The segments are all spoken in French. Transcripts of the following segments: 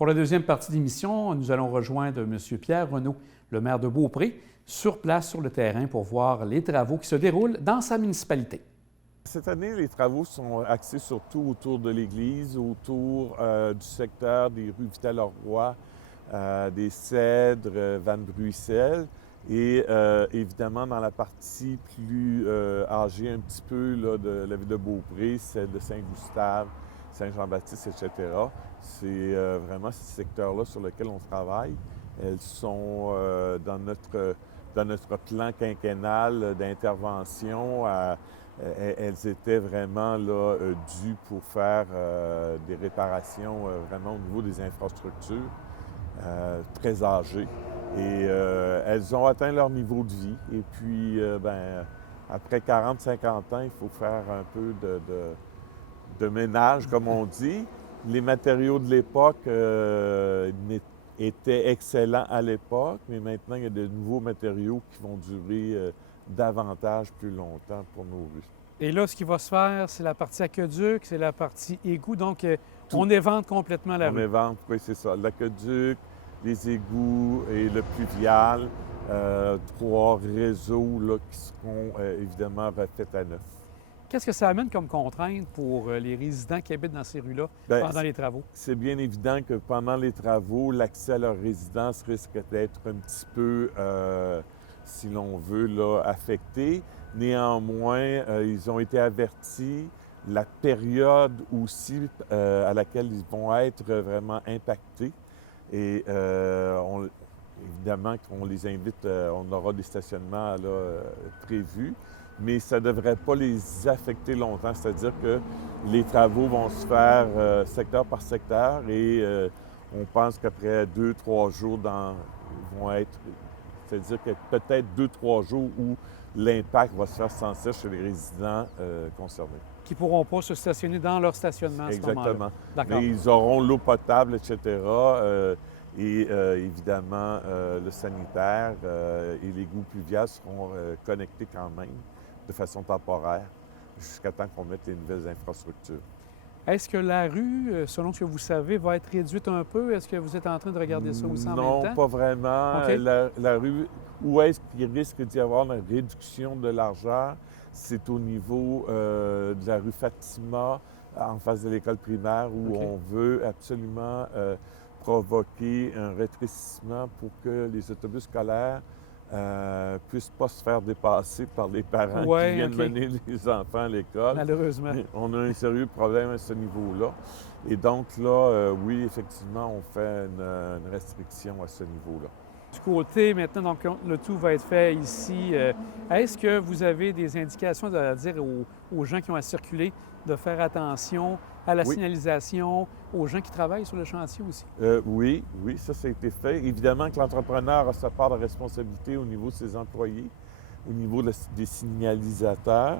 Pour la deuxième partie d'émission, nous allons rejoindre M. Pierre Renaud, le maire de Beaupré, sur place, sur le terrain, pour voir les travaux qui se déroulent dans sa municipalité. Cette année, les travaux sont axés surtout autour de l'église, autour du secteur des rues Vital-Leroy, des Cèdres, Van Bruxelles et évidemment dans la partie plus âgée un petit peu là, de la ville de Beaupré, celle de Saint-Gustave, Saint-Jean-Baptiste, etc. C'est vraiment ces secteurs-là sur lesquels on travaille. Elles sont dans notre plan quinquennal d'intervention. Elles étaient vraiment là, dues pour faire des réparations vraiment au niveau des infrastructures très âgées. Et elles ont atteint leur niveau de vie. Et puis, après 40-50 ans, il faut faire un peu de ménage, comme on dit. Les matériaux de l'époque étaient excellents à l'époque, mais maintenant, il y a de nouveaux matériaux qui vont durer davantage plus longtemps pour nos rues. Et là, ce qui va se faire, c'est la partie aqueduc, c'est la partie égout. Donc, on évente complètement la rue. On évente, oui, c'est ça. L'aqueduc, les égouts et le pluvial. 3 réseaux là, qui seront évidemment refaits à neuf. Qu'est-ce que ça amène comme contrainte pour les résidents qui habitent dans ces rues-là pendant les travaux? C'est bien évident que pendant les travaux, l'accès à leur résidence risque d'être un petit peu, si l'on veut, là, affecté. Néanmoins, ils ont été avertis. La période aussi à laquelle ils vont être vraiment impactés. Et évidemment qu'on les invite, on aura des stationnements là, prévus. Mais ça ne devrait pas les affecter longtemps, c'est-à-dire que les travaux vont se faire secteur par secteur et on pense qu'après 2-3 jours, ils vont être, c'est-à-dire qu'il y a peut-être 2-3 jours où l'impact va se faire sentir chez les résidents concernés. Qui ne pourront pas se stationner dans leur stationnement à ce moment-là. Exactement. Mais ils auront l'eau potable, etc. Et évidemment, le sanitaire et l'égout pluvial seront connectés quand même de façon temporaire jusqu'à temps qu'on mette les nouvelles infrastructures. Est-ce que la rue, selon ce que vous savez, va être réduite un peu? Est-ce que vous êtes en train de regarder ça aussi en même temps? Non, pas vraiment. Okay. La rue, où est-ce qu'il risque d'y avoir une réduction de largeur? C'est au niveau de la rue Fatima, en face de l'école primaire, où on veut absolument provoquer un rétrécissement pour que les autobus scolaires puissent pas se faire dépasser par les parents qui viennent mener les enfants à l'école. Malheureusement. On a un sérieux problème à ce niveau-là. Et donc là, oui, effectivement, on fait une restriction à ce niveau-là. Du côté, maintenant, donc, le tout va être fait ici. Est-ce que vous avez des indications à dire aux gens qui ont à circuler de faire attention à la signalisation, aux gens qui travaillent sur le chantier aussi? Oui, ça a été fait. Évidemment que l'entrepreneur a sa part de responsabilité au niveau de ses employés, au niveau des signalisateurs.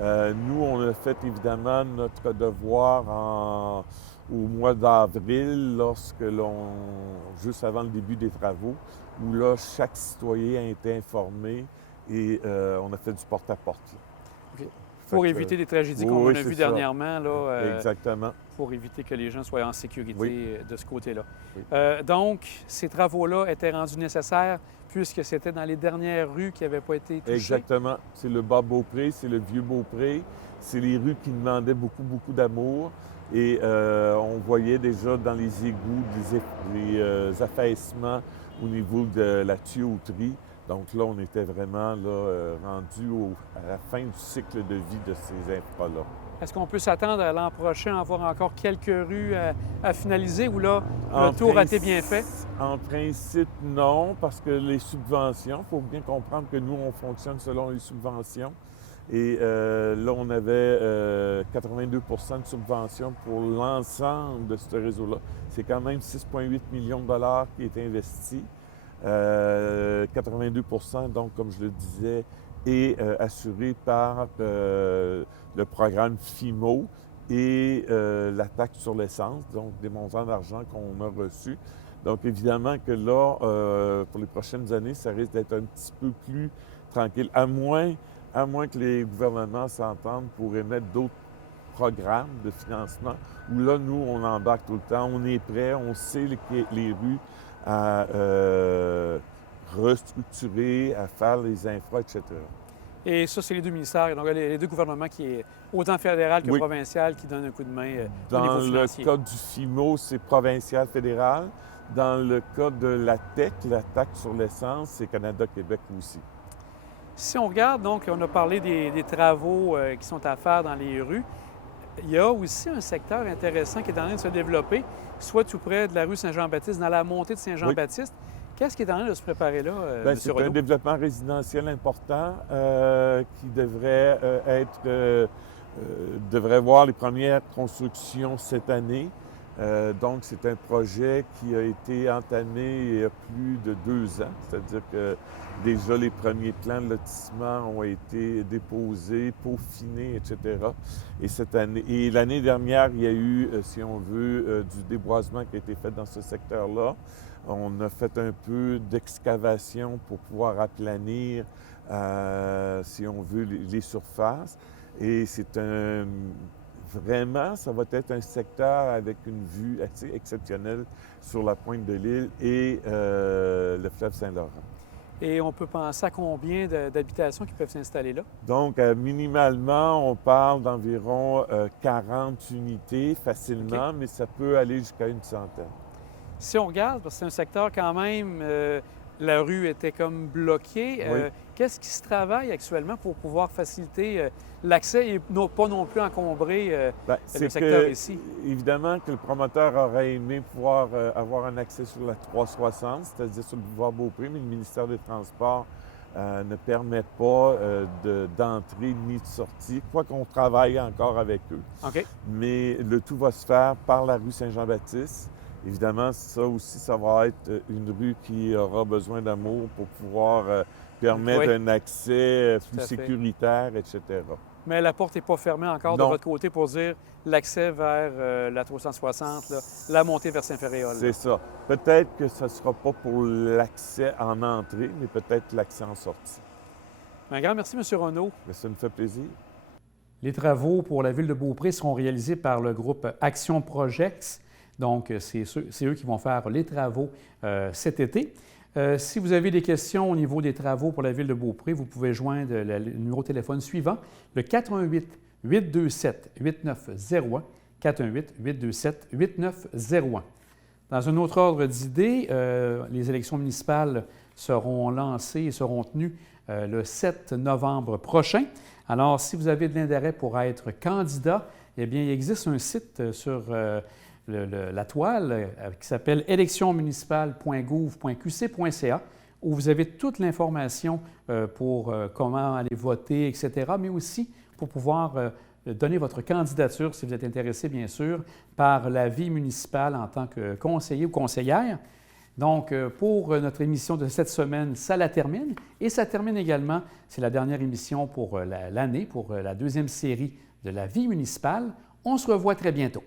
Nous, on a fait évidemment notre devoir au mois d'avril, juste avant le début des travaux, où là, chaque citoyen a été informé et on a fait du porte-à-porte. Pour éviter des tragédies comme on a vu dernièrement. Là, exactement. Pour éviter que les gens soient en sécurité de ce côté-là. Oui. Donc, ces travaux-là étaient rendus nécessaires puisque c'était dans les dernières rues qui n'avaient pas été touchées. Exactement. C'est le Bas-Beaupré, c'est le Vieux-Beaupré. C'est les rues qui demandaient beaucoup, beaucoup d'amour. Et on voyait déjà dans les égouts des affaissements au niveau de la tuyauterie. Donc là, on était vraiment rendu à la fin du cycle de vie de ces infras-là. Est-ce qu'on peut s'attendre à l'an prochain à avoir encore quelques rues à finaliser ou là, le tour a été bien fait? En principe, non, parce que les subventions, il faut bien comprendre que nous, on fonctionne selon les subventions. Et là, on avait 82 de subventions pour l'ensemble de ce réseau-là. C'est quand même 6,8 millions de dollars qui est investi. 82 donc, comme je le disais, est assuré par le programme FIMO et la taxe sur l'essence, donc des montants d'argent qu'on a reçus. Donc, évidemment que là, pour les prochaines années, ça risque d'être un petit peu plus tranquille, à moins que les gouvernements s'entendent pour émettre d'autres programmes de financement où là, nous, on embarque tout le temps, on est prêt, on sait les rues à restructurer, à faire les infras, etc. Et ça, c'est les deux ministères, donc les deux gouvernements, qui est autant fédéral que Oui. provincial, qui donnent un coup de main au Dans niveau le financier. cas du FIMO, c'est provincial, fédéral. Dans le cas de la TEC, la taxe sur l'essence, c'est Canada-Québec aussi. Si on regarde, donc, on a parlé des travaux qui sont à faire dans les rues. Il y a aussi un secteur intéressant qui est en train de se développer, soit tout près de la rue Saint-Jean-Baptiste, dans la montée de Saint-Jean-Baptiste. Oui. Qu'est-ce qui est en train de se préparer là, M. C'est Renaud? un développement résidentiel important qui devrait devrait voir les premières constructions cette année. Donc, c'est un projet qui a été entamé il y a plus de 2 ans, c'est-à-dire que déjà les premiers plans de lotissement ont été déposés, peaufinés, etc. Et l'année dernière, il y a eu, si on veut, du déboisement qui a été fait dans ce secteur-là. On a fait un peu d'excavation pour pouvoir aplanir, si on veut, les surfaces. Et c'est vraiment, ça va être un secteur avec une vue assez exceptionnelle sur la pointe de l'île et le fleuve Saint-Laurent. Et on peut penser à combien d'habitations qui peuvent s'installer là? Donc, minimalement, on parle d'environ 40 unités facilement, okay. Mais ça peut aller jusqu'à une centaine. Si on regarde, parce que c'est un secteur quand même, la rue était comme bloquée. Oui. Qu'est-ce qui se travaille actuellement pour pouvoir faciliter l'accès et pas non plus encombrer le secteur ici? Évidemment que le promoteur aurait aimé pouvoir avoir un accès sur la 360, c'est-à-dire sur le boulevard Beaupré, mais le ministère des Transports ne permet pas d'entrée ni de sortie, quoi qu'on travaille encore avec eux. Okay. Mais le tout va se faire par la rue Saint-Jean-Baptiste. Évidemment, ça aussi, ça va être une rue qui aura besoin d'amour pour pouvoir permettre un accès plus sécuritaire, etc. Mais la porte n'est pas fermée encore de votre côté pour dire l'accès vers la 360, là, la montée vers Saint-Féréol. C'est ça. Peut-être que ce ne sera pas pour l'accès en entrée, mais peut-être l'accès en sortie. Un grand merci, M. Renaud. Ça me fait plaisir. Les travaux pour la ville de Beaupré seront réalisés par le groupe Action Projects. Donc, c'est eux qui vont faire les travaux cet été. Si vous avez des questions au niveau des travaux pour la ville de Beaupré, vous pouvez joindre le numéro de téléphone suivant, le 418-827-8901, 418-827-8901. Dans un autre ordre d'idées, les élections municipales seront lancées et seront tenues le 7 novembre prochain. Alors, si vous avez de l'intérêt pour être candidat, eh bien, il existe un site sur la toile qui s'appelle électionsmunicipales.gouv.qc.ca où vous avez toute l'information pour comment aller voter, etc., mais aussi pour pouvoir donner votre candidature, si vous êtes intéressé, bien sûr, par la vie municipale en tant que conseiller ou conseillère. Donc, pour notre émission de cette semaine, ça la termine. Et ça termine également, c'est la dernière émission pour l'année, pour la deuxième série de la vie municipale. On se revoit très bientôt.